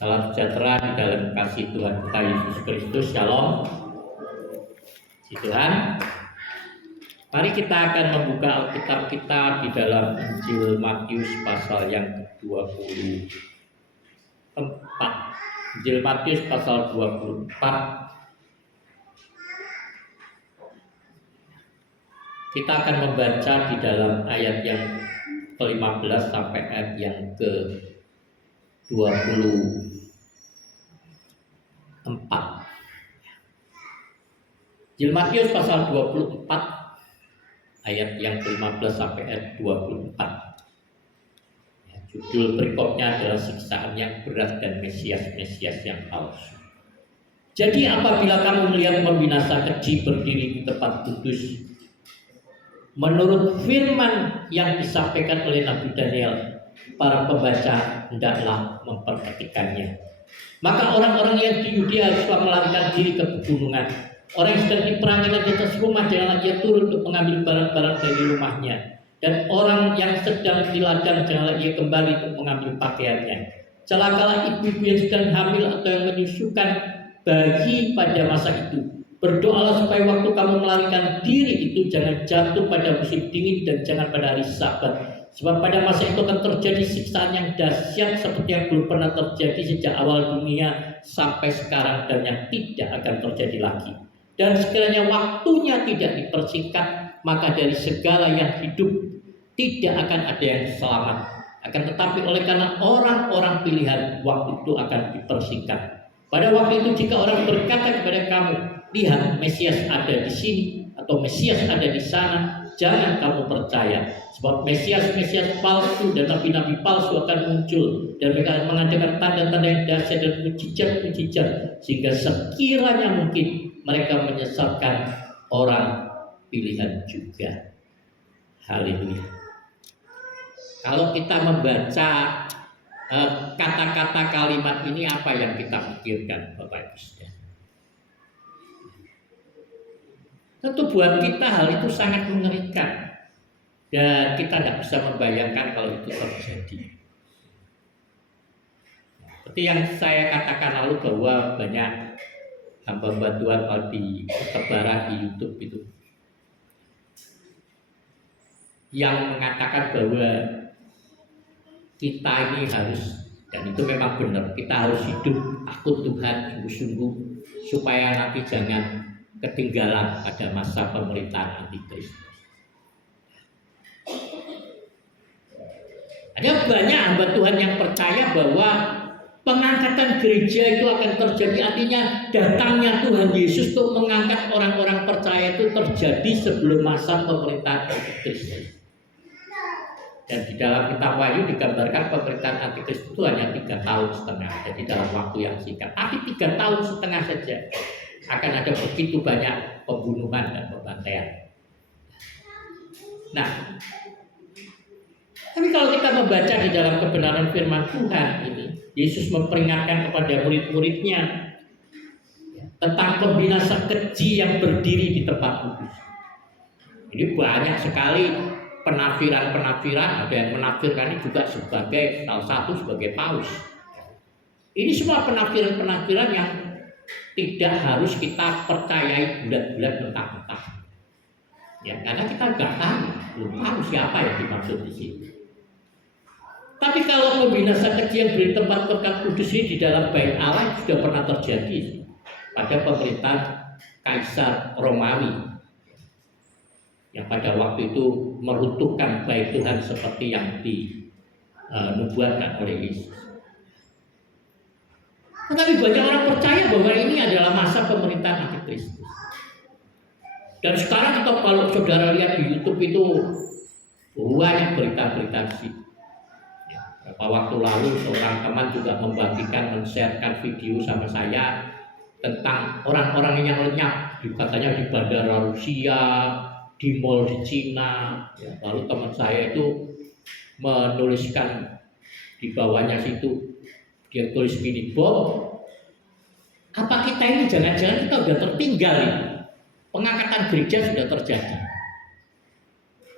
Salam sejahtera di dalam kasih Tuhan kita Yesus Kristus. Shalom. Puji Tuhan. Mari kita akan membuka Alkitab kita di dalam Injil Matius pasal yang ke-24. Injil Matius pasal 24. Kita akan membaca di dalam ayat yang ke-15 sampai ayat yang ke-24. Injil Matius pasal 24 ayat yang ke-15 sampai ayat 24. Judul berikutnya adalah siksaan yang berat dan Mesias-Mesias yang palsu. Jadi apabila kamu melihat pembinasa keji berdiri di tempat kudus, menurut firman yang disampaikan oleh Nabi Daniel, para pembaca hendaklah memperhatikannya. Maka orang-orang yang di Yudea haruslah melarikan diri ke pegunungan. Orang yang sedang diperangin di atas rumah janganlah ia turun untuk mengambil barang-barang dari rumahnya. Dan orang yang sedang di ladang janganlah ia kembali untuk mengambil pakaiannya. Celakalah ibu-ibu yang sedang hamil atau yang menyusukan bayi pada masa itu. Berdoalah supaya waktu kamu melarikan diri itu jangan jatuh pada musim dingin dan jangan pada hari Sabat. Sebab pada masa itu akan terjadi siksaan yang dahsyat seperti yang belum pernah terjadi sejak awal dunia sampai sekarang dan yang tidak akan terjadi lagi. Dan sekiranya waktunya tidak dipersingkat, maka dari segala yang hidup tidak akan ada yang selamat. Akan tetapi oleh karena orang-orang pilihan, waktu itu akan dipersingkat. Pada waktu itu jika orang berkata kepada kamu, lihat Mesias ada di sini atau Mesias ada di sana, jangan kamu percaya. Sebab Mesias-Mesias palsu dan nabi-nabi palsu akan muncul dan mereka akan mengadakan tanda-tanda yang dahsyat dan mujizat-mujizat sehingga sekiranya mungkin mereka menyesatkan orang pilihan juga. Haleluya. Kalau kita membaca kata-kata kalimat ini, apa yang kita pikirkan, Bapak Ibu Saudara? Tentu buat kita hal itu sangat mengerikan dan kita tidak bisa membayangkan kalau itu terjadi. Seperti yang saya katakan lalu bahwa banyak hamba-hamba Tuhan kalau di terbarat di YouTube itu yang mengatakan bahwa kita ini harus, dan itu memang benar, kita harus hidup takut Tuhan sungguh-sungguh supaya nanti jangan ketinggalan pada masa pemerintahan antikristus. Ada banyak hamba Tuhan yang percaya bahwa pengangkatan gereja itu akan terjadi, artinya datangnya Tuhan Yesus untuk mengangkat orang-orang percaya itu terjadi sebelum masa pemerintahan antikristus. Dan di dalam kitab Wahyu digambarkan pemerintahan antikristus itu hanya 3 tahun setengah, jadi dalam waktu yang singkat. Tapi 3 tahun setengah saja akan ada begitu banyak pembunuhan dan pembantaian. Nah, tapi kalau kita membaca di dalam kebenaran firman Tuhan ini, Yesus memperingatkan kepada murid-muridnya tentang pembinasa keji yang berdiri di tempat kudus. Ini banyak sekali penafiran-penafiran, ada yang menafsirkan ini juga sebagai salah satu sebagai paus. Ini semua penafiran-penafiran yang tidak harus kita percayai bulat-bulat mentah-mentah. Ya, karena kita nggak tahu, belum tahu siapa yang dimaksud di sini. Tapi kalau pembinasa keji yang berdiri di tempat kudus ini di dalam bait Allah sudah pernah terjadi pada pemerintahan Kaisar Romawi, yang pada waktu itu meruntuhkan bait Tuhan seperti yang dinubuatkan oleh Yesus. Tetapi banyak orang percaya bahwa ini adalah masa pemerintahan antikristus. Dan sekarang kita kalau saudara lihat di YouTube itu banyak berita-berita sih. Beberapa waktu lalu seorang teman juga membagikan, men-sharekan video sama saya tentang orang-orang yang lenyap, katanya di bandara Rusia, di mall di Cina. Ya, lalu teman saya itu menuliskan di bawahnya situ, dia tulis mini bom. Apa kita ini jangan-jangan kita sudah tertinggal ini? Pengangkatan gereja sudah terjadi.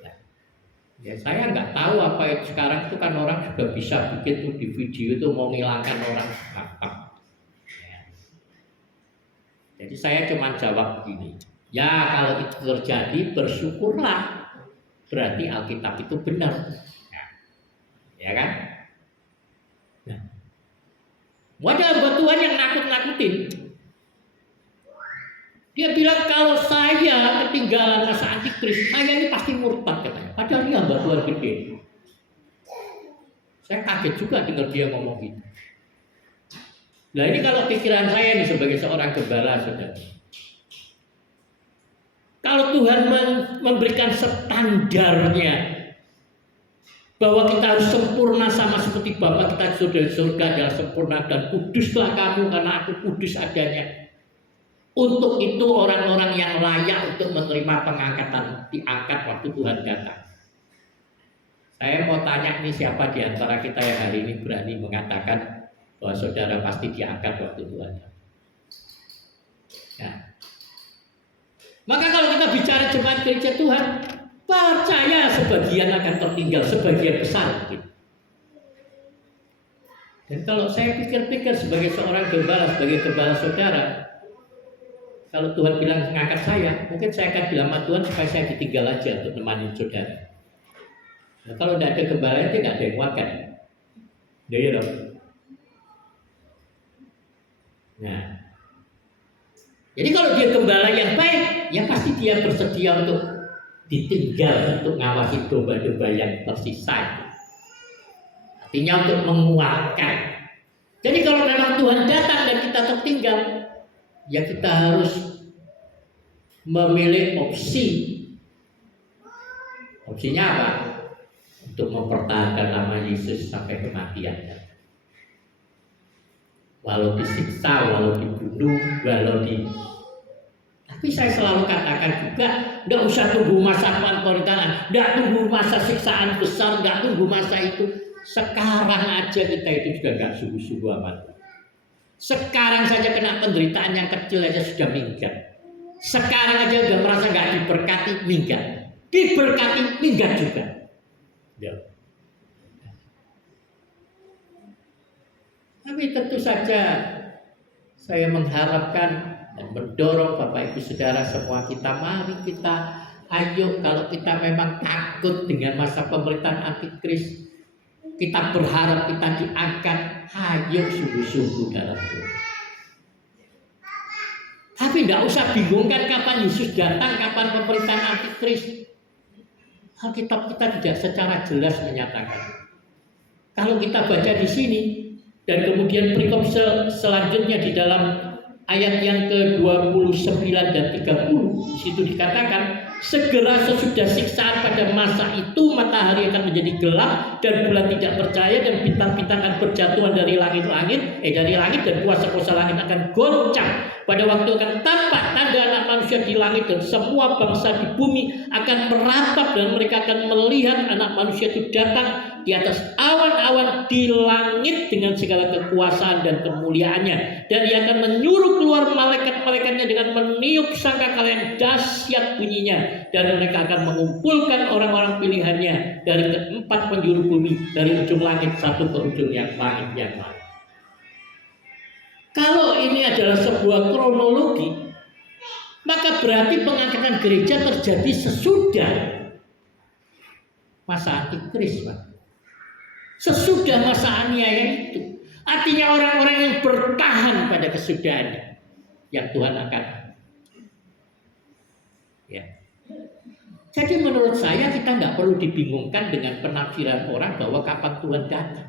Nah, Ya saya nggak tahu apa itu sekarang itu kan orang sudah bisa bikin tuh di video itu mau ngilangkan orang gampang. Ya. Jadi saya cuma jawab begini, ya kalau itu terjadi bersyukurlah, berarti Alkitab itu benar, ya kan? Nah, ada hamba Tuhan yang nakut-nakutin. Dia bilang kalau saya ketinggalan masa antikris, saya ini pasti murtad katanya. Padahal dia hamba Tuhan gede. Saya kaget juga dengar dia ngomong gitu. Nah ini kalau pikiran saya nih sebagai seorang gembala, saudara. Kalau Tuhan memberikan standarnya bahwa kita harus sempurna sama seperti Bapa kita sudah di surga adalah sempurna dan kuduslah kamu karena aku kudus adanya. Untuk itu orang-orang yang layak untuk menerima pengangkatan diangkat waktu Tuhan datang. Saya mau tanya nih siapa di antara kita yang hari ini berani mengatakan bahwa saudara pasti diangkat waktu Tuhan datang. Nah. Maka kalau kita bicara jemaat gereja Tuhan, percaya sebagian akan tertinggal, sebagian besar. Gitu. Dan kalau saya pikir-pikir sebagai seorang gembala, sebagai gembala saudara, kalau Tuhan bilang mengangkat saya, mungkin saya akan bilang sama Tuhan supaya saya ditinggal aja untuk nemani saudara. Nah, kalau tidak ada gembala itu tidak ada yang muatkan. Iya dong. Nah, jadi kalau dia gembala yang baik, ya pasti dia bersedia untuk ditinggal untuk ngawasi domba-domba yang tersisa. Artinya untuk menguatkan. Jadi kalau memang Tuhan datang dan kita tertinggal, ya kita harus memilih opsi. Opsinya apa? Untuk mempertahankan nama Yesus sampai kematian. Walau disiksa, walau dibunuh, tapi saya selalu katakan juga, tidak usah tunggu masa pemerintahan, tidak tunggu masa siksaan besar, tidak tunggu masa itu. Sekarang aja kita itu sudah nggak sungguh-sungguh amat. Sekarang saja kena penderitaan yang kecil aja sudah minggat. Sekarang aja udah merasa nggak diberkati, minggat. Diberkati, minggat juga. Ya. Tapi tentu saja saya mengharapkan dan mendorong Bapak Ibu Saudara semua kita, mari kita ayo kalau kita memang takut dengan masa pemerintahan antikris, kita berharap kita diangkat, ayo sungguh-sungguh dalam Tuhan. Tapi tidak usah bingungkan kapan Yesus datang, kapan pemerintahan antikris. Alkitab kita tidak secara jelas menyatakan. Kalau kita baca di sini dan kemudian perikop selanjutnya di dalam ayat yang ke-29 dan 30, di situ dikatakan, segera sesudah siksaan pada masa itu matahari akan menjadi gelap dan bulan tidak percaya dan bintang-bintang akan berjatuhan dari langit dan kuasa-kuasa langit akan goncang. Pada waktu akan tampak tanda anak manusia di langit dan semua bangsa di bumi akan meratap dan mereka akan melihat anak manusia itu datang di atas awan-awan di langit dengan segala kekuasaan dan kemuliaannya, dan ia akan menyuruh keluar malaikat-malaikatnya dengan meniup sangkakala yang dahsyat bunyinya, dan mereka akan mengumpulkan orang-orang pilihannya dari keempat penjuru bumi, dari ujung langit satu ke ujung yang langit yang lain. Kalau ini adalah sebuah kronologi, maka berarti pengangkatan gereja terjadi sesudah masa antikris, Pak. Sesudah masa aniaya itu. Artinya orang-orang yang bertahan pada kesudahannya yang Tuhan akan. Ya. Jadi menurut saya kita nggak perlu dibingungkan dengan penafsiran orang bahwa kapan Tuhan datang.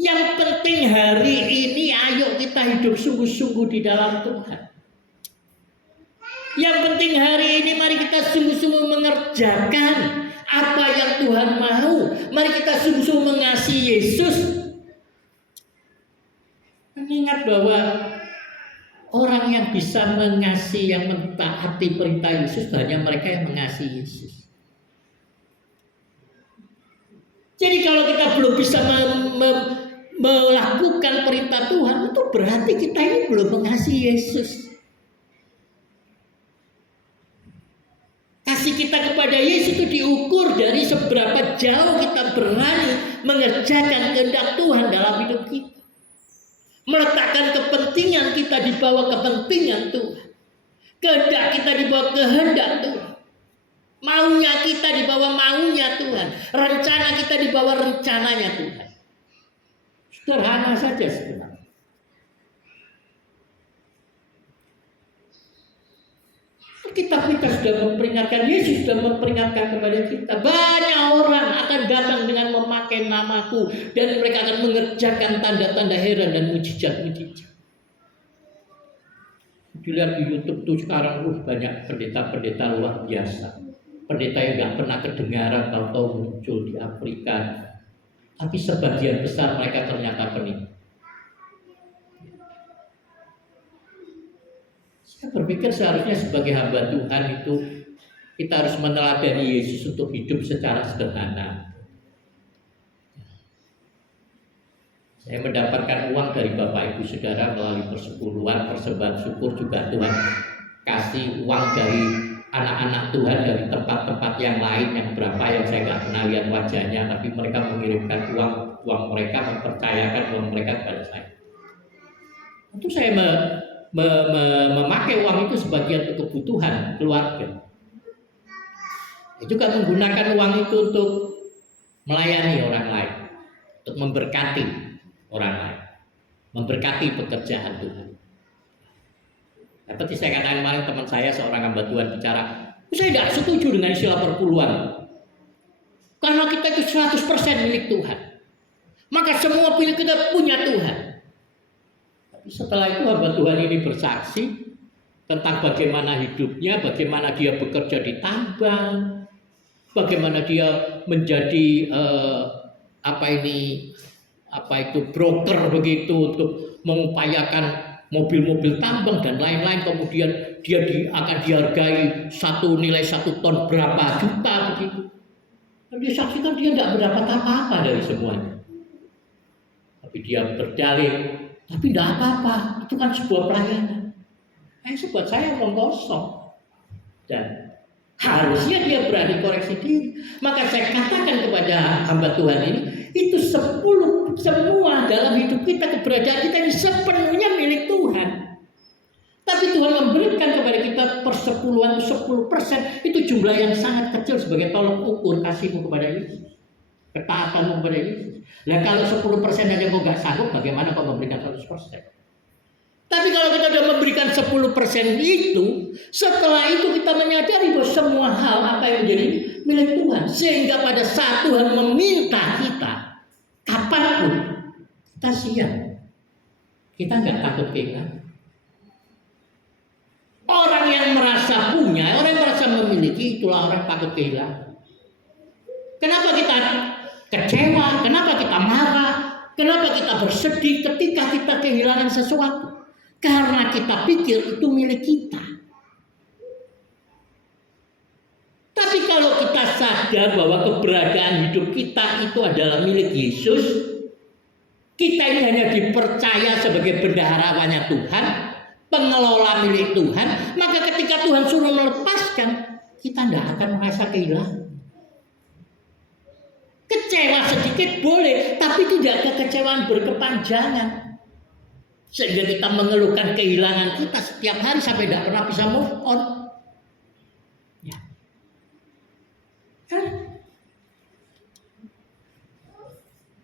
Yang penting hari ini ayo kita hidup sungguh-sungguh di dalam Tuhan. Yang penting hari ini mari kita sungguh-sungguh mengerjakan apa yang Tuhan mau. Mari kita sungguh-sungguh mengasihi Yesus. Mengingat bahwa orang yang bisa mengasihi, yang mentaati perintah Yesus hanya mereka yang mengasihi Yesus. Jadi kalau kita belum bisa melakukan perintah Tuhan, itu berarti kita ini belum mengasihi Yesus. kasih kita kepada Yesus itu diukur dari seberapa jauh kita berani mengerjakan kehendak Tuhan dalam hidup kita. Meletakkan kepentingan kita di bawah kepentingan Tuhan. Kehendak kita di bawah kehendak Tuhan. Maunya kita di bawah maunya Tuhan. Rencana kita di bawah rencananya Tuhan. Sederhana saja sebenarnya. Kitab kita sudah memperingatkan, Yesus sudah memperingatkan kepada kita. Banyak orang akan datang dengan memakai namaku. Dan mereka akan mengerjakan tanda-tanda heran dan mujizat-mujizat. Dilihat di YouTube tuh sekarang banyak pendeta-pendeta luar biasa. Pendeta yang gak pernah kedengaran tahu-tahu muncul di Afrika. Tapi sebagian besar mereka ternyata penipu. Saya berpikir seharusnya sebagai hamba Tuhan itu kita harus meneladani Yesus untuk hidup secara sederhana. Saya mendapatkan uang dari Bapak Ibu Saudara melalui persepuluhan, persembahan syukur juga Tuhan kasih uang dari anak-anak Tuhan dari tempat-tempat yang lain yang berapa yang saya nggak pernah lihat wajahnya, tapi mereka mengirimkan uang mereka, mempercayakan uang mereka kepada saya. Untuk saya memakai uang itu sebagian untuk kebutuhan keluarga. Saya juga menggunakan uang itu untuk melayani orang lain, untuk memberkati orang lain, memberkati pekerjaan Tuhan. Seperti saya katakan kemarin, teman saya seorang hamba Tuhan bicara, saya tidak setuju dengan istilah perpuluhan, karena kita itu 100% milik Tuhan, maka semua milik kita punya Tuhan. Setelah itu hamba Tuhan ini bersaksi tentang bagaimana hidupnya, bagaimana dia bekerja di tambang, bagaimana dia menjadi broker begitu untuk mengupayakan mobil-mobil tambang dan lain-lain. Kemudian dia akan dihargai nilai 1 ton berapa juta begitu. Dan dia saksikan dia tidak mendapat apa-apa dari semuanya. Tapi dia berdalih, tapi tidak apa-apa, itu kan sebuah pelayanan. Buat saya omong kosong. Dan harusnya dia berani koreksi diri. Maka saya katakan kepada hamba Tuhan ini, itu semua dalam hidup kita, keberadaan kita ini sepenuhnya milik Tuhan. Tapi Tuhan memberikan kepada kita persepuluhan 10%, itu jumlah yang sangat kecil sebagai tolok ukur kasihmu kepada Yesus, ketaatanmu kepada Yesus. Nah kalau 10% aja kau gak sanggup, bagaimana kau memberikan 100%? Tapi kalau kita sudah memberikan 10% itu, setelah itu kita menyadari bahwa semua hal apa yang menjadi milik Tuhan. Sehingga pada saat Tuhan meminta kita, kapanpun, kita siap. Kita gak takut kehilangan. Orang yang merasa punya, orang yang merasa memiliki, itulah orang yang takut kehilangan. Kenapa kita kecewa, kenapa kita marah, kenapa kita bersedih ketika kita kehilangan sesuatu? Karena kita pikir itu milik kita. Tapi kalau kita sadar bahwa keberadaan hidup kita itu adalah milik Yesus, kita ini hanya dipercaya sebagai bendaharawannya Tuhan, pengelola milik Tuhan, maka ketika Tuhan suruh melepaskan, kita tidak akan merasa kehilangan. Kecewa sedikit boleh, tapi tidak kekecewaan berkepanjangan. Sehingga kita mengeluhkan kehilangan kita setiap hari sampai tidak pernah bisa move on. Ya.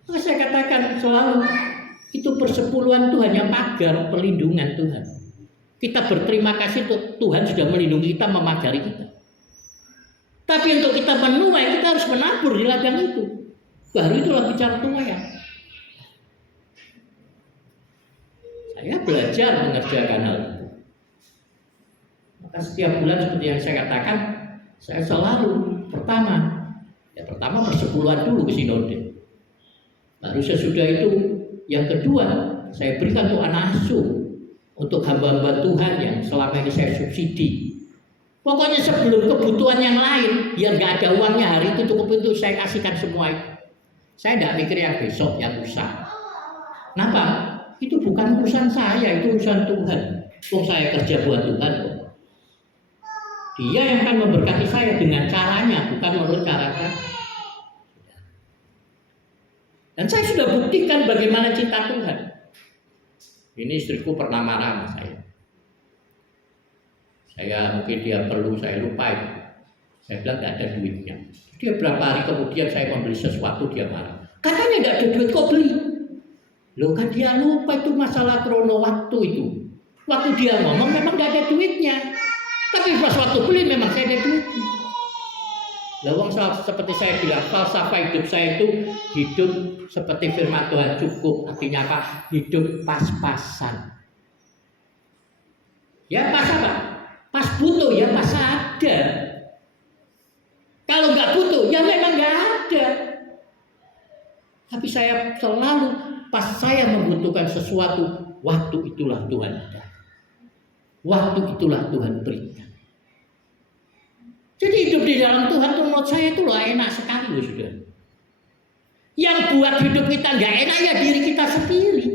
Maka saya katakan selalu, itu persepuluhan itu hanya pagar perlindungan Tuhan. Kita berterima kasih Tuhan sudah melindungi kita, memagari kita. Tapi untuk kita menuai, kita harus menabur di ladang itu. Baru itulah bicara tuai. Saya belajar mengerjakan hal itu. Maka setiap bulan seperti yang saya katakan, saya selalu pertama persepuluhan dulu ke sinode. Lalu sesudah itu yang kedua, saya berikan untuk anak asuh, untuk hamba-hamba Tuhan yang selama ini saya subsidi. Pokoknya sebelum kebutuhan yang lain, biar nggak ada uangnya hari itu cukup itu saya kasihkan semua itu. Saya tidak mikir yang besok, yang lusa. Kenapa? Itu bukan urusan saya, itu urusan Tuhan. Kok saya kerja buat Tuhan kok. Dia yang akan memberkati saya dengan caranya, bukan menurut cara saya. Dan saya sudah buktikan bagaimana cinta Tuhan. Ini istriku pernah marah sama saya. Mungkin dia perlu, saya lupa itu. Saya bilang tidak ada duitnya. Dia berapa hari kemudian saya membeli sesuatu, dia marah. Katanya tidak ada duit, kok beli? Loh kan dia lupa itu masalah krono waktu itu. Waktu dia ngomong memang tidak ada duitnya. Tapi pas waktu beli memang saya ada duitnya. Lawang seperti saya bilang, falsafah hidup saya itu hidup seperti firman Tuhan cukup. Artinya apa? Hidup pas-pasan. Ya pas apa? Pas butuh ya pas ada. Kalau nggak butuh ya memang nggak ada. Tapi saya selalu pas saya membutuhkan sesuatu, waktu itulah Tuhan ada. Waktu itulah Tuhan berikan. Jadi hidup di dalam Tuhan itu menurut saya itu loh enak sekali loh sudah. Yang buat hidup kita nggak enak ya diri kita sendiri.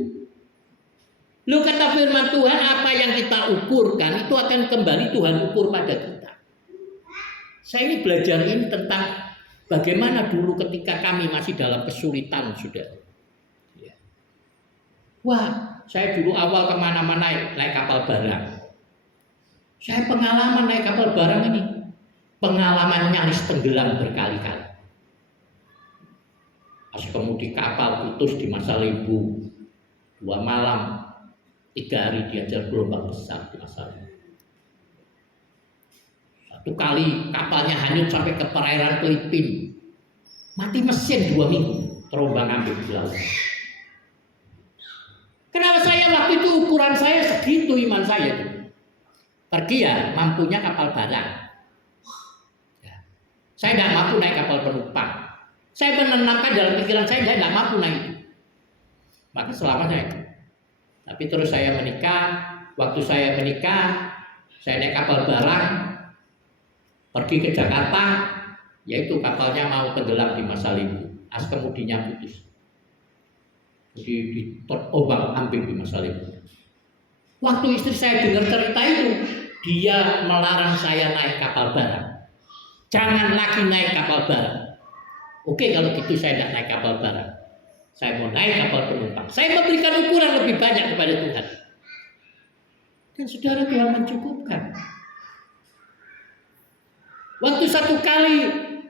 Lu kata firman Tuhan, apa yang kita ukurkan itu akan kembali Tuhan ukur pada kita. Saya ini belajar ini tentang bagaimana dulu ketika kami masih dalam kesulitan sudah. Wah, saya dulu awal kemana-mana naik kapal barang. Saya pengalaman naik kapal barang ini. Pengalaman nyaris tenggelam berkali-kali. Pas kemudi kapal putus di masa Limbu, 2 malam, 3 hari diajar gelombang besar di masa Limbu. Satu kali kapalnya hanyut sampai ke perairan Filipina, mati mesin 2 minggu, terombang ambing di laut. Kenapa saya waktu itu ukuran saya segitu iman saya itu? Pergi ya, mampunya kapal barang. Saya tidak mampu naik kapal penumpang. Saya menenangkan dalam pikiran saya tidak mampu naik. Maka selama saya. Tapi terus saya menikah. Waktu saya menikah, saya naik kapal barang, pergi ke Jakarta, yaitu kapalnya mau tenggelam di masa Limbu. As kemudinya putus. Jadi terombang ambing di masa Limbu. Waktu istri saya dengar cerita itu, dia melarang saya naik kapal barang. Jangan lagi naik kapal barang. Oke, kalau gitu saya tidak naik kapal barang. Saya mau naik kapal penumpang. Saya memberikan ukuran lebih banyak kepada Tuhan. Dan saudara, Tuhan mencukupkan. Waktu satu kali,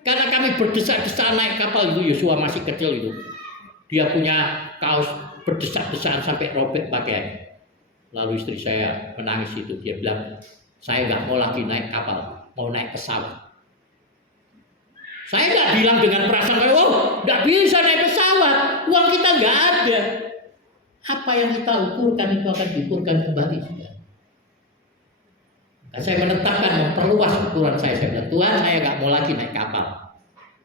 karena kami berdesak-desakan naik kapal itu, Yosua masih kecil itu. Dia punya kaos berdesak-desakan sampai robek pakaian. Lalu istri saya menangis itu. Dia bilang, saya nggak mau lagi naik kapal, mau naik pesawat. Saya nggak bilang dengan perasaan kayak, oh, nggak bisa naik pesawat, uang kita nggak ada. Apa yang kita ukurkan itu akan diukurkan kembali. Nah, saya menetapkan memperluas ukuran saya. Saya bilang, Tuhan, saya nggak mau lagi naik kapal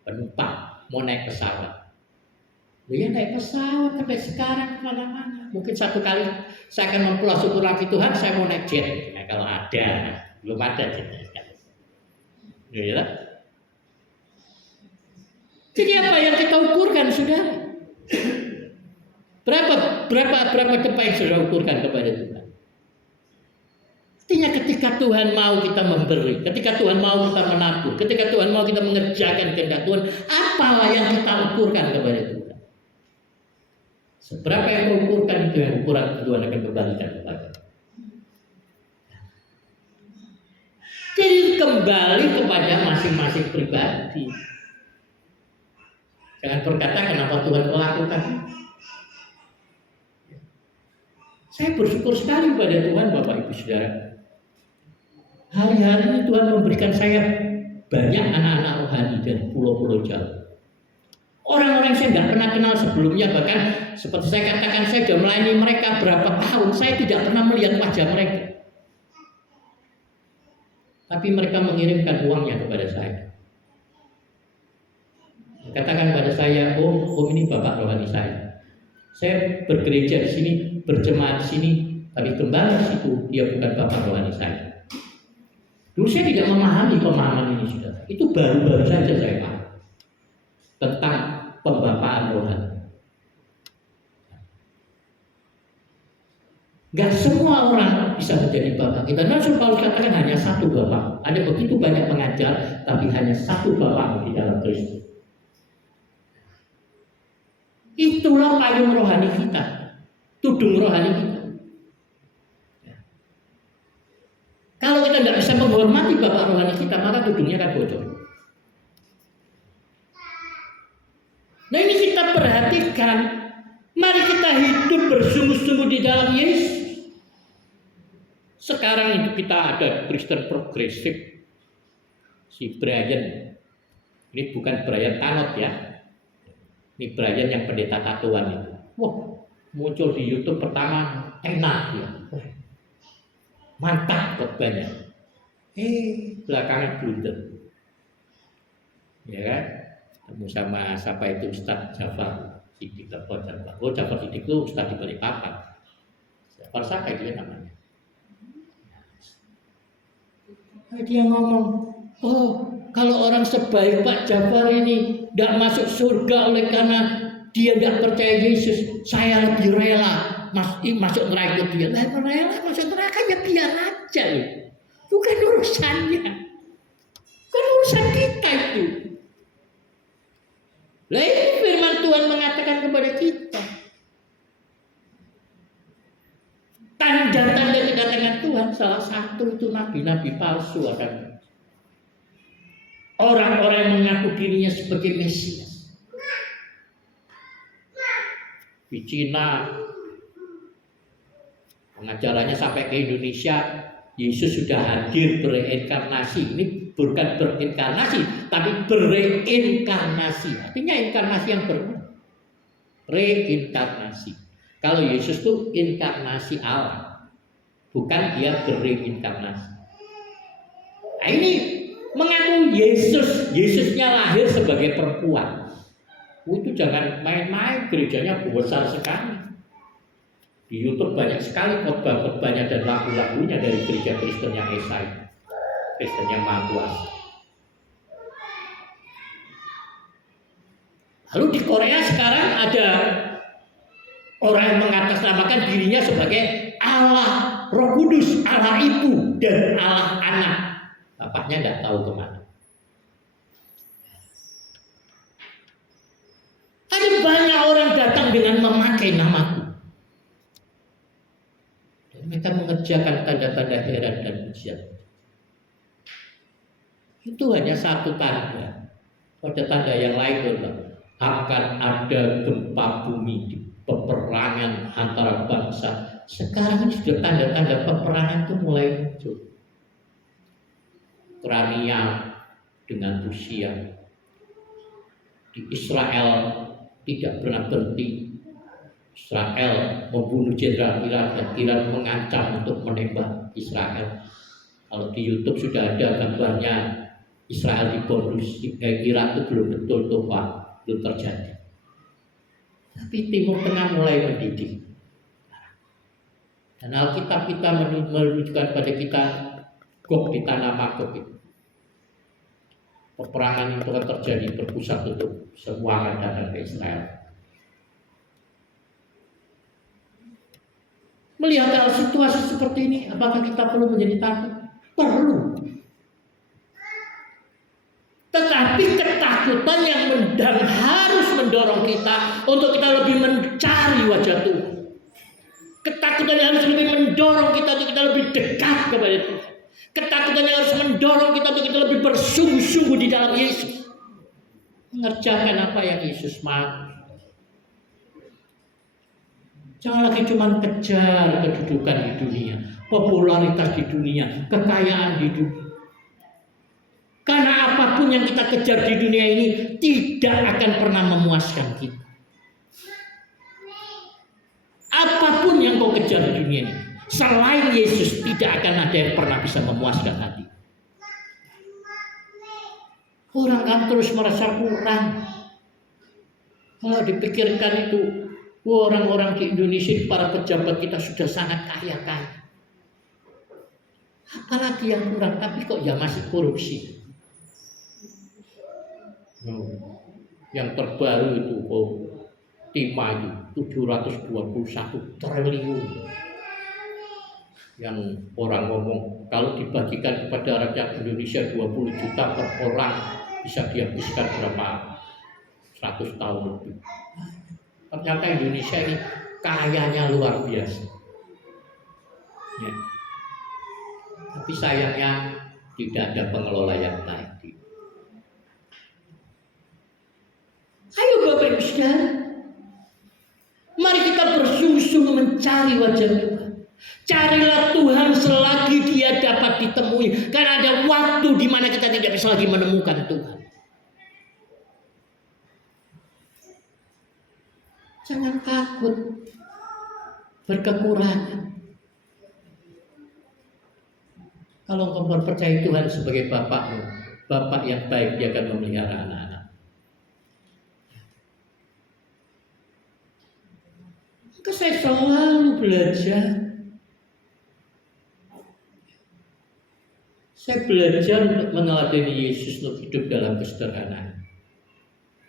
penumpang, mau naik pesawat. Loh ya naik pesawat sampai sekarang kemana-mana. Mungkin satu kali saya akan memperluas ukuran lagi, Tuhan, saya mau naik jet. Nah, kalau ada, belum ada jet. Ya. Jadi apa yang kita ukurkan, saudara? Berapa depa yang sudah ukurkan kepada Tuhan? Artinya ketika Tuhan mau kita memberi, ketika Tuhan mau kita menabur, ketika Tuhan mau kita mengerjakan kehendak Tuhan, apalah yang kita ukurkan kepada Tuhan? Seberapa yang kita ukurkan itu yang ukuran Tuhan akan kembalikan kepada kita. Jadi kembali kepada masing-masing pribadi. Jangan berkata kenapa Tuhan melakukan. Saya bersyukur sekali pada Tuhan, Bapak Ibu Saudara. Hari-hari ini Tuhan memberikan saya banyak anak-anak rohani dari pulau-pulau jauh. Orang-orang yang saya tidak pernah kenal sebelumnya, bahkan seperti saya katakan, saya sudah melayani mereka berapa tahun, saya tidak pernah melihat wajah mereka. Tapi mereka mengirimkan uangnya kepada saya. Katakan pada saya, om ini bapak rohani saya. Saya bergereja di sini, berjemaat di sini, tapi kembali di situ dia bukan bapak rohani saya. Dulu saya tidak memahami pemahaman ini, sudah. Itu baru-baru saja saya paham tentang pembapaan rohani. Gak semua orang bisa menjadi bapak kita. Rasul Paulus katakan hanya satu bapak. Ada begitu banyak pengajar, tapi hanya satu bapak di dalam Kristus. Itulah payung rohani kita, tudung rohani kita. Kalau kita tidak bisa menghormati bapak rohani kita, maka tudungnya akan bocor. Nah ini kita perhatikan. Mari kita hidup bersungguh-sungguh di dalam Yesus. Sekarang itu kita ada Kristen progresif. Si Brian, ini bukan Brian Tanot ya. Ini Brian yang pendeta tatuan itu. Wah, muncul di YouTube pertama, enak ya. Mantap khotbahnya. Belakangan blunder. Ya kan? Ketemu sama siapa itu Ustaz Jafar Siddiq Jafar. Oh, Jafar Siddiq itu Ustaz di Balikpapan. Jafar Saka dia namanya. Dia ngomong, oh kalau orang sebaik Pak Jafar ini tidak masuk surga oleh karena dia tidak percaya Yesus, saya lebih rela masuk neraka dia. Lah rela masuk neraka ya biar aja loh. Bukan urusannya. Bukan urusan kita itu. Lah ini firman Tuhan mengatakan kepada kita. Tanda-tanda kedatangan Tuhan salah satu itu nabi-nabi palsu akan orang-orang yang mengaku dirinya sebagai Mesias. Di Cina pengajarannya sampai ke Indonesia, Yesus sudah hadir bereinkarnasi. Ini bukan berinkarnasi, tapi bereinkarnasi. Artinya inkarnasi yang reinkarnasi. Kalau Yesus itu inkarnasi Allah, bukan dia bereinkarnasi. Nah ini mengaku Yesusnya lahir sebagai perempuan. Itu jangan main-main, gerejanya besar sekali. Di YouTube banyak sekali khotbah-khotbahnya dan lagu-lagunya dari gereja Kristen yang Esa, Kristen yang Maha Kuasa. Lalu di Korea sekarang ada orang yang mengatasnamakan dirinya sebagai Allah Roh Kudus, Allah Ibu dan Allah Anak. Bapaknya tidak tahu kemana. Ada banyak orang datang dengan memakai namaku. Dan mereka mengerjakan tanda-tanda heran dan mujizat. Itu hanya satu tanda. Pada tanda yang lain adalah akan ada gempa bumi di peperangan antara bangsa. Sekarang ini sudah tanda-tanda peperangan itu mulai muncul. Ukraina dengan Rusia, di Israel tidak pernah berhenti. Israel membunuh jenderal Iran dan Iran mengancam untuk menembak Israel. Kalau di YouTube sudah ada gambarnya Israel dibom Iran itu belum betul tuh Pak, belum terjadi. Tapi Timur Tengah mulai mendidih. Dan Alkitab kita menunjukkan pada kita Gog di tanah Magog itu. Peperangan itu akan terjadi berpusat untuk semua akan datang ke Israel. Melihat hal situasi seperti ini, apakah kita perlu menjadi takut? Perlu. Tetapi ketakutan yang harus mendorong kita untuk kita lebih mencari wajah Tuhan. Ketakutan yang harus lebih mendorong kita untuk kita lebih dekat kepada Tuhan. Ketakutan yang harus mendorong kita untuk kita lebih bersungguh-sungguh di dalam Yesus. Mengerjakan apa yang Yesus mau. Jangan lagi cuma kejar kedudukan di dunia, popularitas di dunia, kekayaan di dunia. Karena apapun yang kita kejar di dunia ini tidak akan pernah memuaskan kita. Apapun yang kau kejar di dunia ini, selain Yesus tidak akan ada yang pernah bisa memuaskan hati. Orang kan terus merasa kurang. Kalau dipikirkan itu, orang-orang di Indonesia, para pejabat kita sudah sangat kaya. Apalagi yang kurang, tapi kok ya masih korupsi. Yang terbaru itu Timah itu 721 triliun. Yang orang ngomong kalau dibagikan kepada rakyat Indonesia 20 juta per orang bisa dihabiskan berapa 100 tahun lebih. Ternyata Indonesia ini kayanya luar biasa. Ya. Tapi sayangnya tidak ada pengelola yang baik. Ayo Bapak Ibu Saudara, mari kita bersungguh-sungguh mencari wajah Tuhan. Carilah Tuhan selagi Dia dapat ditemui, karena ada waktu di mana kita tidak bisa lagi menemukan Tuhan. Jangan takut berkekurangan. Kalau engkau mempercayai Tuhan sebagai Bapakmu, Bapak yang baik, Dia akan memelihara anak-anak. Maka saya selalu belajar. Saya belajar untuk meneladani Yesus untuk hidup dalam kesederhanaan.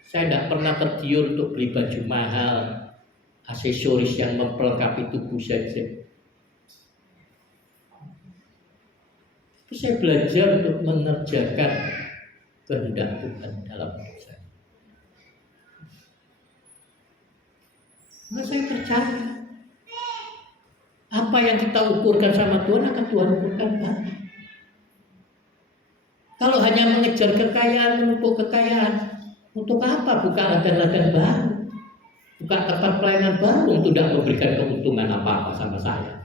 Saya tidak pernah tergiur untuk beli baju mahal, aksesoris yang memperlengkapi tubuh saja. Tapi saya belajar untuk mengerjakan kehendak Tuhan dalam hidup saya. Maka saya percaya apa yang kita ukurkan sama Tuhan akan Tuhan ukurkan balik. Kalau hanya mengejar kekayaan, menumpuk kekayaan, untuk apa buka ladang-ladang baru? Buka tempat pelayanan baru untuk tidak memberikan keuntungan apa-apa sama saya.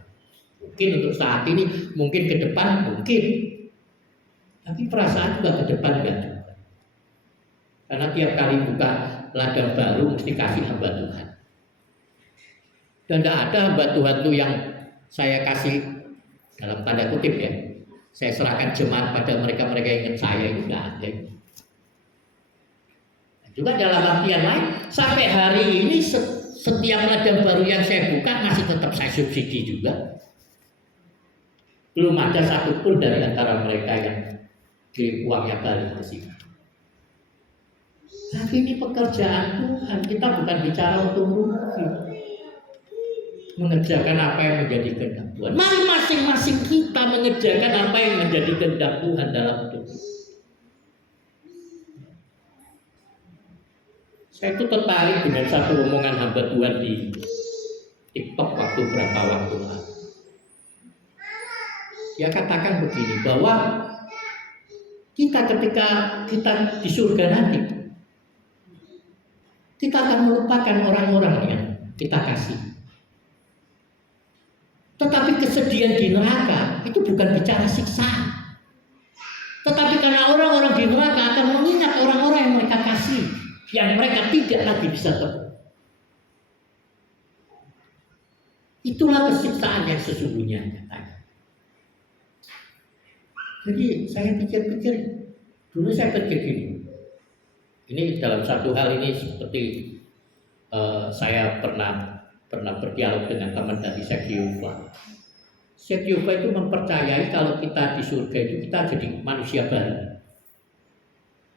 Mungkin untuk saat ini, mungkin ke depan, mungkin. Tapi perasaan juga ke depan enggak juga. Karena tiap kali buka ladang baru mesti kasih hamba Tuhan. Dan tidak ada hamba Tuhan itu yang saya kasih dalam tanda kutip ya. Saya serahkan jemaat pada mereka-mereka yang ingat saya, itu tidak ada. Juga dalam artian lain, sampai hari ini setiap ladang baru yang saya buka masih tetap saya subsidi juga. Belum ada satupun dari antara mereka yang kirim uangnya balik ke sini. Tapi ini pekerjaan Tuhan, kita bukan bicara untuk rugi. Mengerjakan apa yang menjadi kehendak Tuhan. Mari masing-masing kita mengerjakan apa yang menjadi kehendak Tuhan dalam hidup. Saya itu tertarik dengan satu omongan hamba Tuhan di TikTok beberapa waktu lalu. Dia katakan begini, bahwa kita ketika kita di surga nanti, kita akan melupakan orang-orang yang kita kasih. Tetapi kesedihan di neraka itu bukan bicara siksaan. Tetapi karena orang-orang di neraka akan mengingat orang-orang yang mereka kasih, yang mereka tidak lagi bisa temui. Itulah kesiksaan yang sesungguhnya. Jadi saya pikir-pikir, dulu saya pikir gini. Ini dalam satu hal ini seperti saya pernah berdialog dengan teman dari Syekh Yehova. Syekh Yehova itu mempercayai kalau kita di surga itu kita jadi manusia baru.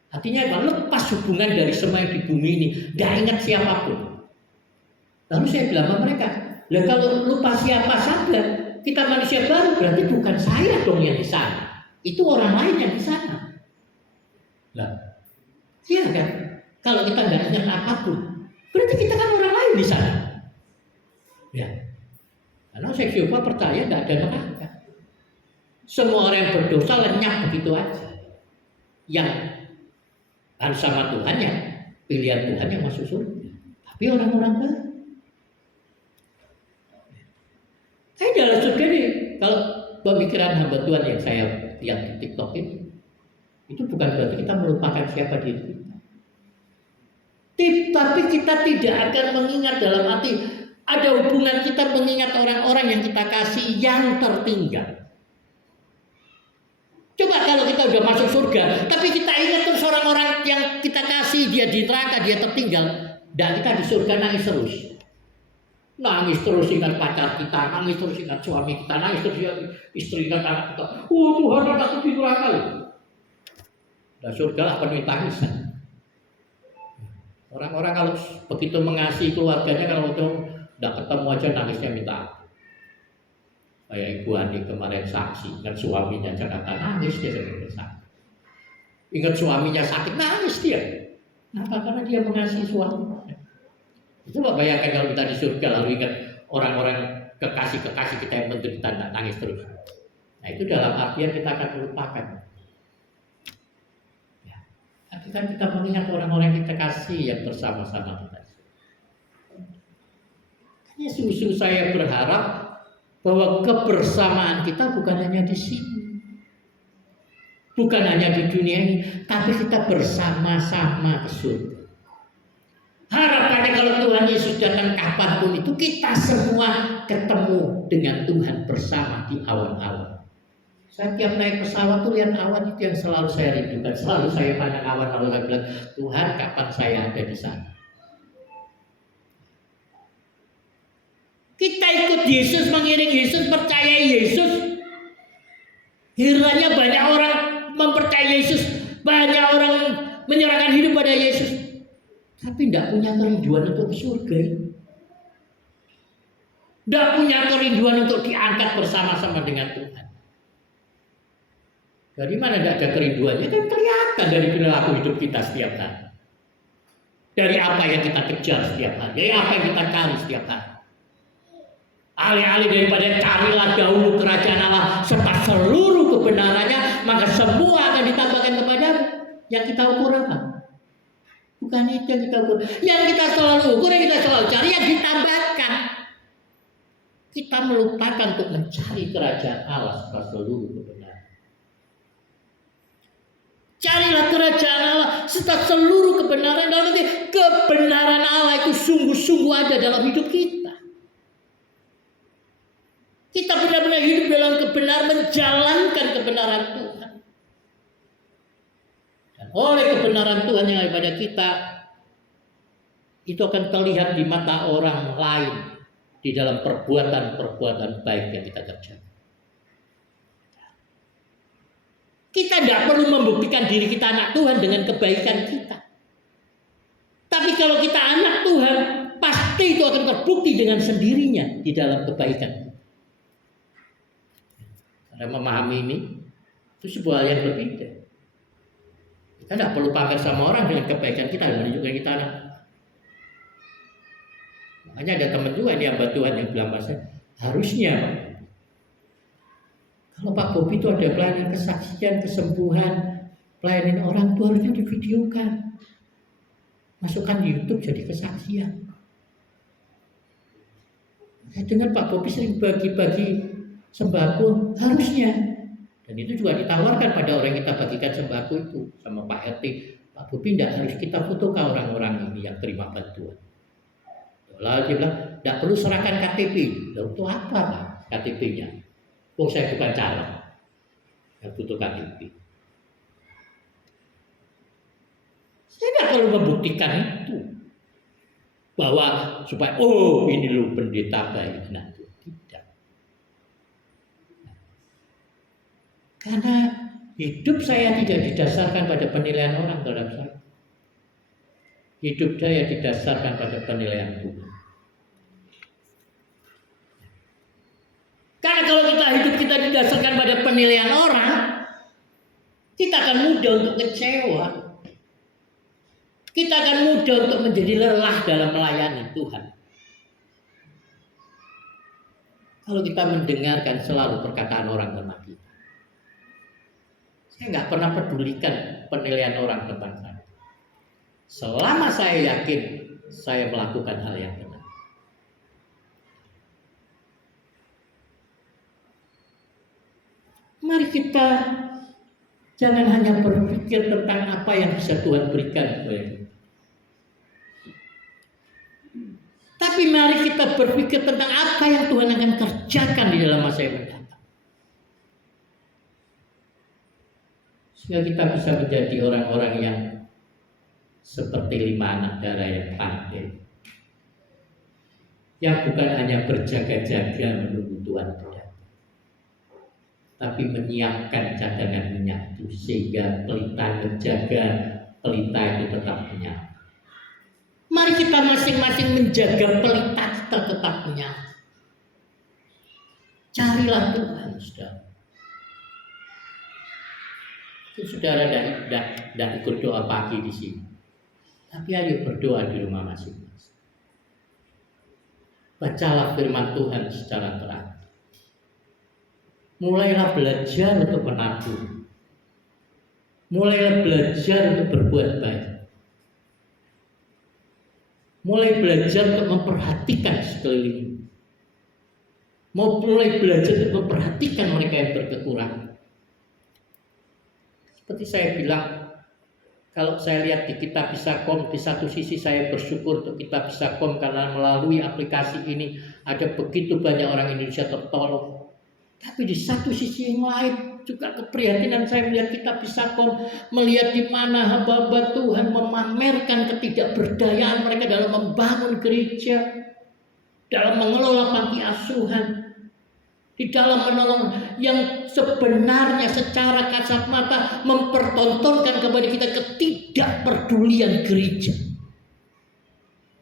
Artinya apa? Lepas hubungan dari semua yang di bumi ini, tidak ingat siapapun. Lalu saya bilang sama mereka, lah kalau lupa siapa saja, kita manusia baru, berarti bukan saya dong yang di sana, itu orang lain yang di sana. Lah, iya kan? Kalau kita tidak ingat apapun, berarti kita kan orang lain di sana. Ya, karena Syekh Yehova percaya tidak ada neraka. Semua orang yang berdosa lenyap begitu aja. Yang harus sama Tuhan ya, pilihan Tuhan yang masuk surga. Tapi orang-orang baru. Saya dalam surga nih, kalau pemikiran hamba Tuhan yang saya lihat di TikTok itu bukan berarti kita melupakan siapa diri kita. Tapi kita tidak akan mengingat dalam arti ada hubungan kita mengingat orang-orang yang kita kasih yang tertinggal. Coba kalau kita udah masuk surga, tapi kita ingat terus orang-orang yang kita kasih, dia di neraka, dia tertinggal, dan kita di surga nangis terus. Nangis terus ingat pacar kita, nangis terus ingat suami kita, nangis terus ingat istri dan anak kita. Oh Tuhan, anakku di neraka. Dan surga lah penuh tangisan. Orang-orang kalau begitu mengasihi keluarganya, kalau itu tidak ketemu aja nangisnya minta. Kayak Ibu Andi kemarin saksi, ingat suaminya Jakarta nangis dia sampai sakit. Ingat suaminya sakit nangis dia. Kenapa? Karena dia mengasihi suaminya. Coba bayangkan kalau kita di surga lalu ingat orang-orang kekasih-kekasih kita yang menderita dan nangis terus. Nah itu dalam artian kita akan melupakan. Ya. Tapi kan kita mengingat orang-orang yang kita kasih yang bersama-sama kita. Hanya sungguh saya berharap bahwa kebersamaan kita bukan hanya di sini, bukan hanya di dunia ini, tapi kita bersama-sama ke surga. Harapannya kalau Tuhan Yesus datang kapanpun itu kita semua ketemu dengan Tuhan bersama di awan-awan. Saya tiap naik pesawat tuh lihat awan itu yang selalu saya rindukan. Selalu saya pandang awan lalu saya bilang, Tuhan kapan saya ada di sana. Kita ikut Yesus, mengiring Yesus, percaya Yesus. Hiranya banyak orang mempercayai Yesus, banyak orang menyerahkan hidup pada Yesus, tapi tidak punya kerinduan untuk surga. Tidak punya kerinduan untuk diangkat bersama-sama dengan Tuhan. Dari mana tidak ada kerinduannya? Kan kelihatan dari perilaku hidup kita setiap hari. Dari apa yang kita kejar setiap hari, dari apa yang kita cari setiap hari. Alih-alih daripada carilah dahulu kerajaan Allah serta seluruh kebenarannya, maka semua akan ditambahkan kepadamu. Yang kita ukur apa? Bukan itu yang kita ukur. Yang kita selalu ukur, yang kita selalu cari, yang ditambahkan. Kita melupakan untuk mencari kerajaan Allah serta seluruh kebenaran. Carilah kerajaan Allah serta seluruh kebenaran. Dalam arti kebenaran Allah itu sungguh-sungguh ada dalam hidup kita. Kita benar-benar hidup dalam kebenaran, menjalankan kebenaran Tuhan. Dan oleh kebenaran Tuhan yang ada pada kita, itu akan terlihat di mata orang lain di dalam perbuatan-perbuatan baik yang kita kerjakan. Kita tidak perlu membuktikan diri kita anak Tuhan dengan kebaikan kita. Tapi kalau kita anak Tuhan, pasti itu akan terbukti dengan sendirinya di dalam kebaikan. Karena memahami ini itu sebuah yang berbeda. Kita tidak perlu pamer sama orang dengan kebaikan kita dan menunjukkan kita anak. Makanya ada teman juga ini hamba Tuhan yang bilang bahasa harusnya kalau Pak Bobi itu ada pelayanan kesaksian, kesembuhan, pelayanan orang itu harusnya divideokan, masukkan di YouTube jadi kesaksian. Saya dengar Pak Bobi sering bagi-bagi sembako harusnya, dan itu juga ditawarkan pada orang yang kita bagikan sembako itu sama Pak RT. Pak Bobi tidak harus kita fotokan orang-orang ini yang terima bantuan. Lalu dia bilang tidak perlu serahkan KTP. Lalu untuk apa Pak KTP-nya? Oh saya bukan calon yang butuh KTP. Saya tidak perlu membuktikan itu bahwa supaya oh ini loh pendeta baik. Nah itu tidak. Karena hidup saya tidak didasarkan pada penilaian orang terhadap saya. Hidup saya didasarkan pada penilaian Tuhan. Karena kalau hidup kita didasarkan pada penilaian orang, kita akan mudah untuk kecewa. Kita akan mudah untuk menjadi lelah dalam melayani Tuhan. Kalau kita mendengarkan selalu perkataan orang tentang kita. Saya nggak pernah pedulikan penilaian orang tentang saya. Selama saya yakin saya melakukan hal yang benar. Mari kita jangan hanya berpikir tentang apa yang bisa Tuhan berikan kepada kita. Tapi mari kita berpikir tentang apa yang Tuhan akan kerjakan di dalam masa yang mendatang. Sehingga kita bisa menjadi orang-orang yang seperti 5 anak darah yang pandai, yang bukan hanya berjaga-jaga menunggu Tuhan datang, tapi menyiapkan cadangan minyak itu sehingga pelita menjaga pelita itu tetap menyala. Mari kita masing-masing menjaga pelita kita tetap menyala. Carilah Tuhan, saudara. Saudara tidak ikut doa pagi di sini, tapi ayo berdoa di rumah masing-masing. Bacalah firman Tuhan secara teratur. Mulailah belajar untuk menabur. Mulailah belajar untuk berbuat baik. Mulai belajar untuk memperhatikan sekeliling. Mulai belajar untuk memperhatikan mereka yang berkekurangan. Seperti saya bilang, kalau saya lihat di Kitab Bisakom, di satu sisi saya bersyukur untuk Kitab Bisakom karena melalui aplikasi ini ada begitu banyak orang Indonesia tertolong. Tapi di satu sisi yang lain juga keprihatinan saya melihat Kitab Bisakom, melihat di mana hamba-hamba Tuhan memamerkan ketidakberdayaan mereka dalam membangun gereja, dalam mengelola panti asuhan, di dalam menolong yang sebenarnya secara kasat mata mempertontonkan kepada kita ketidakpedulian gereja,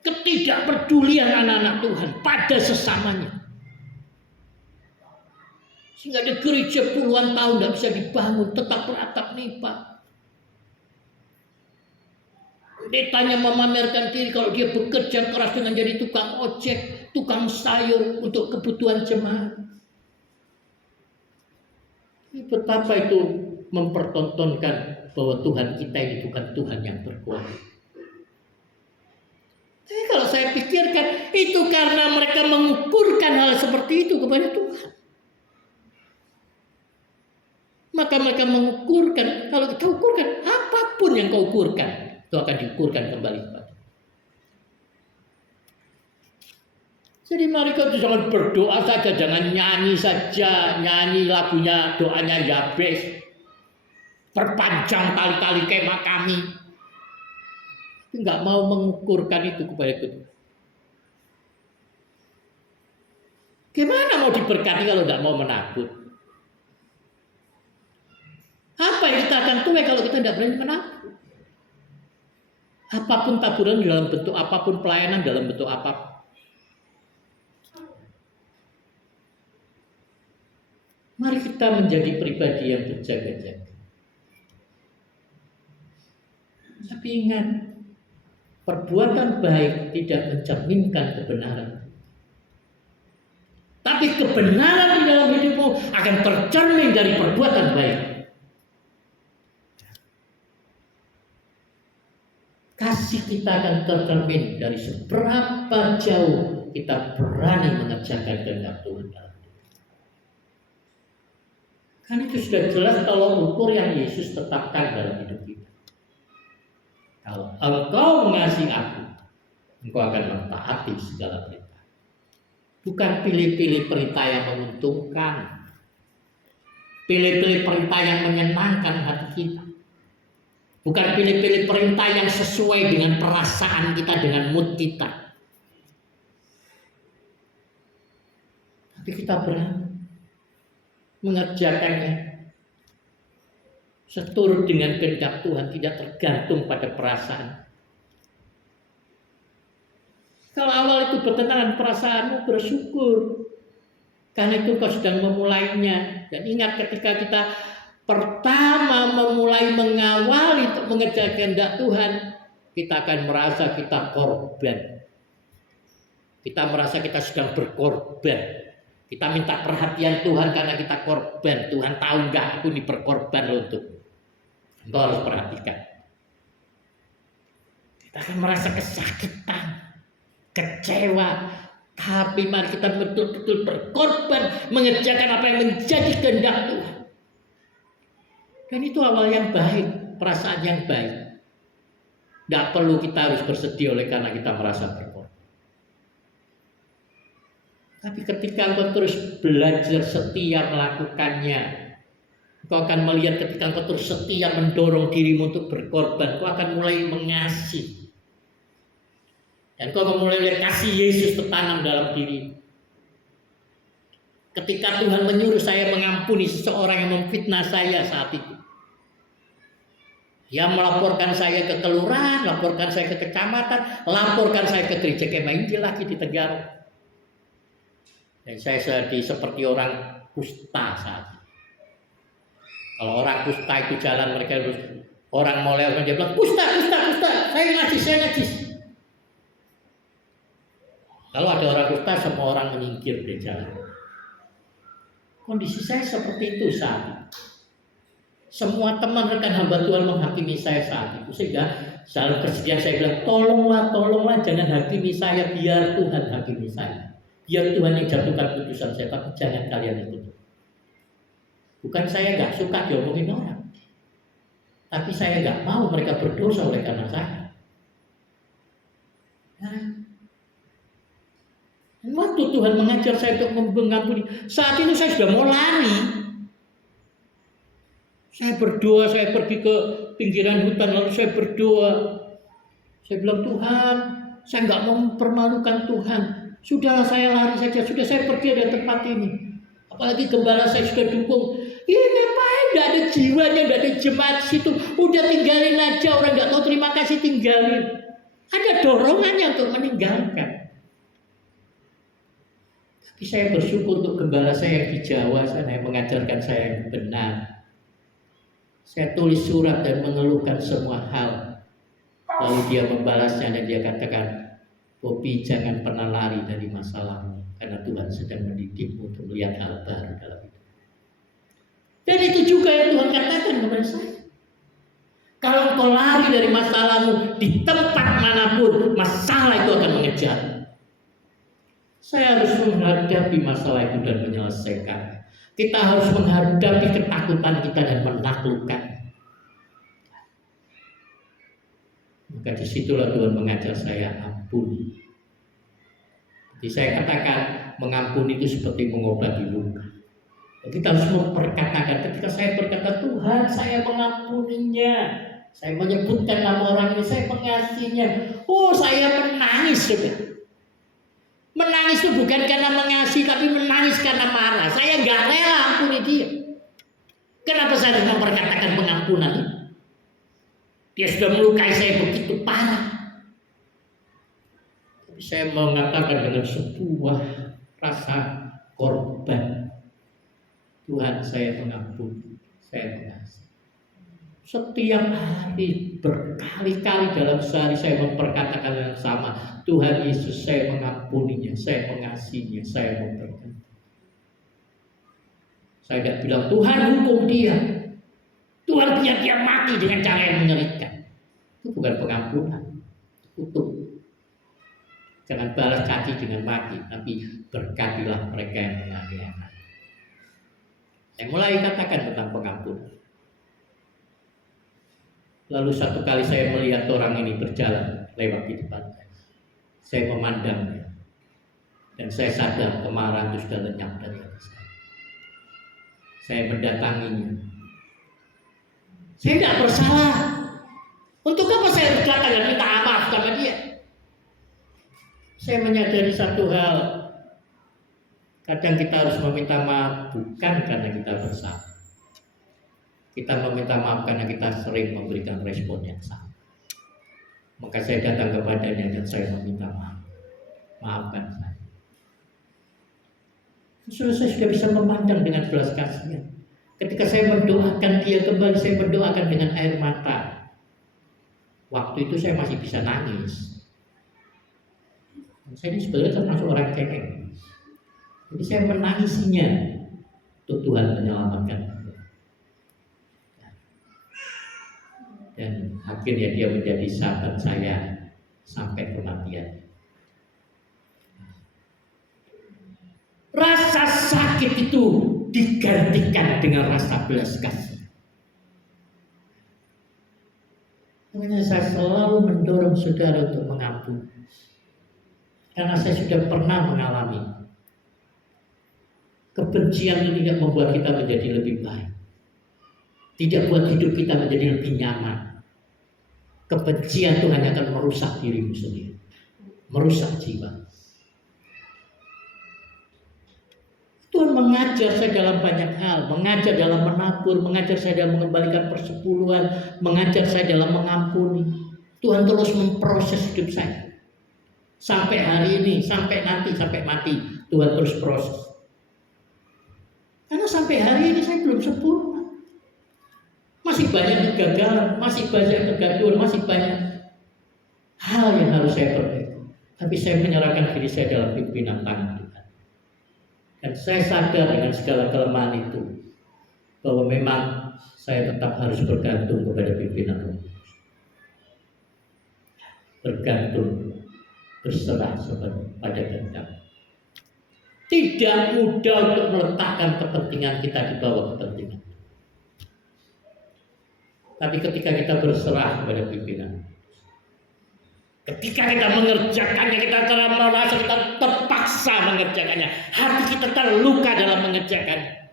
ketidakpedulian anak-anak Tuhan pada sesamanya, sehingga ada gereja puluhan tahun tidak bisa dibangun, tetap beratap nipa. Pendetanya memamerkan diri kalau dia bekerja keras dengan jadi tukang ojek, tukang sayur untuk kebutuhan jemaat. Betapa itu mempertontonkan bahwa Tuhan kita ini bukan Tuhan yang berkuasa. Tapi kalau saya pikirkan, itu karena mereka mengukurkan hal seperti itu kepada Tuhan. Maka mereka mengukurkan, kalau kita ukurkan, apapun yang kau ukurkan, itu akan diukurkan kembali kepada. Jadi mari kita jangan berdoa saja, jangan nyanyi saja, nyanyi lagunya, doanya Yabes, perpanjang tali-tali kemah kami. Enggak mau mengukurkan itu kepada Tuhan. Gimana mau diberkati kalau tidak mau menabur? Apa yang kita akan tuai kalau kita tidak berani menabur? Apapun taburan dalam bentuk apapun, pelayanan dalam bentuk apapun. Mari kita menjadi pribadi yang berjaga-jaga. Tapi ingat, perbuatan baik tidak mencerminkan kebenaran. Tapi kebenaran di dalam hidupmu akan tercermin dari perbuatan baik. Kasih kita akan tercermin dari seberapa jauh kita berani mengerjakan kehendak Tuhan. Kan itu sudah jelas kalau ukur yang Yesus tetapkan dalam hidup kita. Kalau engkau mengasihi aku, engkau akan mentaati segala perintah. Bukan pilih-pilih perintah yang menguntungkan, pilih-pilih perintah yang menyenangkan hati kita. Bukan pilih-pilih perintah yang sesuai dengan perasaan kita, dengan mood kita. Tapi kita berani mengerjakannya seturut dengan kehendak Tuhan, tidak tergantung pada perasaan. Kalau awal itu bertentangan perasaanmu, bersyukur karena itu kau sedang memulainya. Dan ingat, ketika kita pertama memulai mengawali untuk mengerjakan kehendak Tuhan, kita akan merasa kita korban. Kita merasa kita sedang berkorban. Kita minta perhatian Tuhan karena kita korban. Tuhan tahu nggak aku ini berkorban untuk. Engkau harus perhatikan. Kita akan merasa kesakitan, kecewa. Tapi mari kita betul-betul berkorban mengerjakan apa yang menjadi kehendak Tuhan. Dan itu awal yang baik, perasaan yang baik. Tidak perlu kita harus bersedih oleh karena kita merasa berkorban. Tapi ketika engkau terus belajar setia melakukannya, engkau akan melihat ketika engkau terus setia mendorong dirimu untuk berkorban, engkau akan mulai mengasihi. Dan engkau akan mulai lihat kasih Yesus tertanam dalam diri. Ketika Tuhan menyuruh saya mengampuni seseorang yang memfitnah saya saat itu, dia melaporkan saya ke kelurahan, laporkan saya ke kecamatan, laporkan saya ke gereja Kemah Injil lagi di Tegarong. Dan saya seperti orang kusta saat itu. Kalau orang kusta itu jalan, mereka harus orang mau lewat, dia bilang kusta, saya najis. Kalau ada orang kusta, semua orang menyingkir dari jalan. Kondisi saya seperti itu saat itu. Semua teman rekan hamba Tuhan menghakimi saya saat itu, sehingga dalam kesedihan saya bilang, tolonglah jangan hakimi saya, biar Tuhan hakimi saya. Biar Tuhan yang jatuhkan putusan saya, tapi jangan kalian ikut. Bukan saya nggak suka diomongin orang, tapi saya nggak mau mereka berdosa oleh karena saya. Waktu Tuhan mengajar saya untuk mengampuni, saat itu saya sudah mau lari. Saya berdoa, saya pergi ke pinggiran hutan, lalu saya berdoa. Saya bilang, Tuhan, saya nggak mau mempermalukan Tuhan. Sudahlah saya lari saja, sudah saya pergi dari tempat ini. Apalagi gembala saya sudah dukung. Ya ngapain, nggak ada jiwanya, nggak ada jemaat situ. Udah tinggalin aja, orang nggak tahu terima kasih tinggalin. Ada dorongannya untuk meninggalkan. Tapi saya bersyukur untuk gembala saya yang di Jawa sana yang mengajarkan saya yang benar. Saya tulis surat dan mengeluhkan semua hal. Lalu dia membalasnya dan dia katakan, Bobi jangan pernah lari dari masalahmu, karena Tuhan sedang mendidikmu untuk melihat hal baru dalam hidup. Dan itu juga yang Tuhan katakan kepada saya. Kalau kau lari dari masalahmu, di tempat manapun masalah itu akan mengejar. Saya harus menghadapi masalah itu dan menyelesaikan. Kita harus menghadapi ketakutan kita dan menaklukkan. Maka disitulah Tuhan mengajar saya ampuni. Jadi saya katakan mengampuni itu seperti mengobati luka. Kita harus memperkatakan. Ketika saya berkata Tuhan saya mengampuninya, saya menyebutkan nama orang ini, saya mengasihinya. Oh saya menangis sudah. Menangis itu bukan karena mengasihi, tapi menangis karena marah. Saya nggak rela ampuni dia. Kenapa saya harus memperkatakan pengampunan itu? Dia sudah melukai saya begitu parah. Tapi saya mengatakan dengan sebuah rasa korban. Tuhan saya mengampuni, saya mengasihi. Setiap hari berkali-kali dalam sehari saya memperkatakan yang sama. Tuhan Yesus saya mengampuninya, saya mengasihinya, saya memberkati. Saya tidak bilang Tuhan hukum dia, Tuhan biar dia mati dengan cara yang menyulitkan. Itu bukan pengampunan, kutuk. Jangan balas caci dengan mati, tapi berkatilah mereka yang menganiaya. Saya mulai katakan tentang pengampunan. Lalu satu kali saya melihat orang ini berjalan lewat di depan saya. Saya memandangnya dan saya sadar kemarahan itu sudah lenyap dari hati saya. Saya mendatanginya. Saya tidak bersalah. Untuk apa saya harus datang dan minta maaf sama dia? Saya menyadari satu hal. Kadang kita harus meminta maaf bukan karena kita bersalah. Kita meminta maaf karena kita sering memberikan respon yang salah. Maka saya datang kepadanya dan saya meminta maaf. Maafkan saya. Saya sudah bisa memandang dengan belas kasihan. Ketika saya mendoakan dia kembali, saya mendoakan dengan air mata. Waktu itu saya masih bisa nangis. Saya ini sebenarnya termasuk orang cengeng. Jadi saya menangisinya untuk Tuhan menyelamatkan. Dan akhirnya dia menjadi sahabat saya sampai kematian. Rasa sakit itu digantikan dengan rasa belas kasih. Makanya saya selalu mendorong saudara untuk mengampuni. Karena saya sudah pernah mengalami. Kebencian itu tidak membuat kita menjadi lebih baik. Tidak buat hidup kita menjadi lebih nyaman. Kebencian itu hanya akan merusak dirimu sendiri, merusak jiwa. Tuhan mengajar saya dalam banyak hal, mengajar dalam menabur, mengajar saya dalam mengembalikan persepuluhan, mengajar saya dalam mengampuni. Tuhan terus memproses hidup saya. Sampai hari ini, sampai nanti, sampai mati, Tuhan terus proses. Karena sampai hari ini saya belum sempurna. Masih banyak kegagalan, masih banyak kegaduhan, masih banyak hal yang harus saya perbaiki. Tapi saya menyerahkan diri saya dalam pimpinan tangan Tuhan. Dan saya sadar dengan segala kelemahan itu, bahwa memang saya tetap harus bergantung kepada pimpinan Roh Kudus. Bergantung, berserah sepenuhnya pada kehendak. Tidak mudah untuk meletakkan kepentingan kita di bawah kepentingan. Tapi ketika kita berserah kepada pimpinan, ketika kita mengerjakannya, kita merasa kita terpaksa mengerjakannya, hati kita terluka dalam mengerjakannya.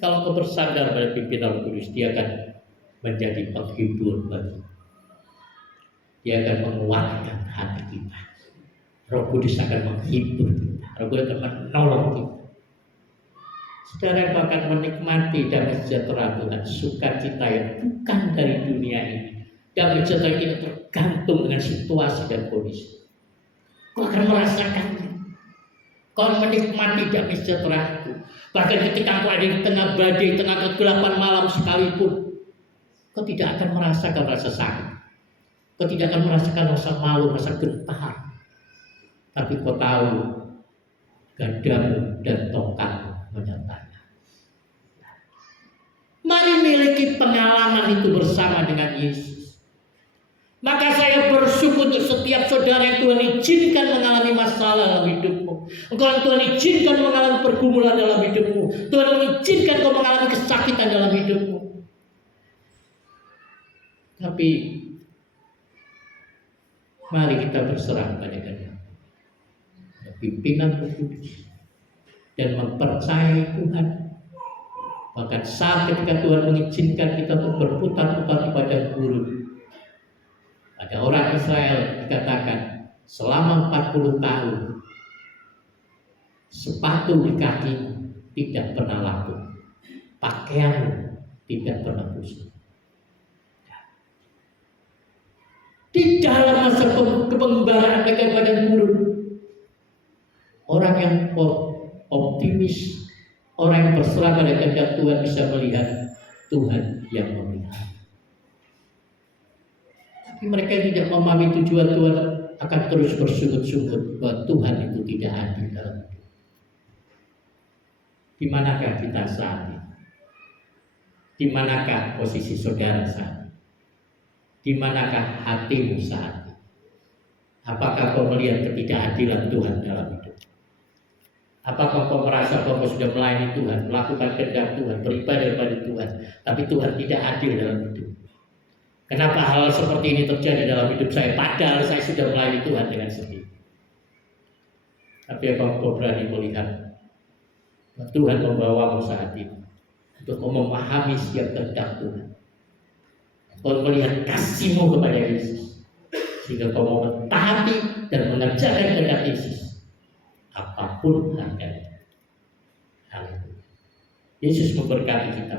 Kalau kau bersandar pada pimpinan Roh Kudus, dia akan menjadi penghibur bagi kita. Dia akan menguatkan hati kita. Roh Kudus akan menghibur kita. Roh Kudus akan menolong kita. Saudara akan menikmati damai sejahtera Tuhan, sukacita yang bukan dari dunia ini. Damai sejahtera kita tergantung dengan situasi dan kondisi. Kau akan merasakannya. Kau menikmati damai sejahtera itu. Bahkan ketika kau ada di tengah badai, tengah kegelapan malam sekalipun, kau tidak akan merasakan rasa sakit. Kau tidak akan merasakan rasa malu, rasa gentar. Tapi kau tahu gadamu dan tongkatmu menyertai. Mari miliki pengalaman itu bersama dengan Yesus. Maka saya bersyukur untuk setiap saudara yang Tuhan izinkan mengalami masalah dalam hidupmu. Engkau yang Tuhan izinkan mengalami pergumulan dalam hidupmu. Tuhan mengizinkan kau mengalami kesakitan dalam hidupmu. Tapi mari kita berserah pada Dia, pimpinan Roh Kudus, dan mempercayai Tuhan. Bahkan saat ketika Tuhan mengizinkan kita untuk berputar-putar di padang gurun, ada orang Israel dikatakan selama 40 tahun sepatu di kakimu tidak pernah lapuk, pakaianmu tidak pernah busuk. Di dalam masa kepembaraan mereka padang gurun, orang yang optimis, orang yang berserah pada kehendak Tuhan bisa melihat Tuhan yang memihak. Tapi mereka yang tidak memahami tujuan Tuhan akan terus bersungut-sungut bahwa Tuhan itu tidak adil dalam hidup. Di manakah kita saat ini? Di manakah posisi saudara saat ini? Di manakah hatimu saat ini? Apakah kau melihat ketidakadilan Tuhan dalam hidup? Apakah kau merasa bahwa kau sudah melayani Tuhan, melakukan kehendak Tuhan, beribadah kepada Tuhan, tapi Tuhan tidak adil dalam hidup? Kenapa hal seperti ini terjadi dalam hidup saya, padahal saya sudah melayani Tuhan dengan setia? Tapi apakah kau berani melihat bahwa Tuhan membawamu saat ini untuk memahami setiap kehendak Tuhan? Kau melihat kasih-Mu kepada Yesus, sehingga kau mau mentaati dan mengerjakan kehendak Yesus apapun harganya. Haleluya. Yesus memberkati kita.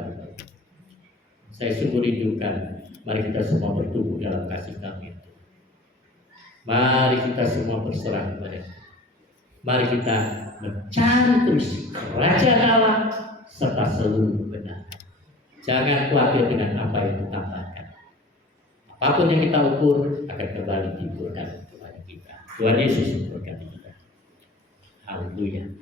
Saya sungguh rindukan, mari kita semua bertumbuh dalam kasih kami. Mari kita semua berserah kepada Dia. Mari kita mencari terus kerajaan Allah serta seluruh kebenaran. Jangan khawatir dengan apa yang ditambahkan. Apapun yang kita ukur akan kembali diberikan kepada kita. Tuhan Yesus memberkati kita. Haleluya.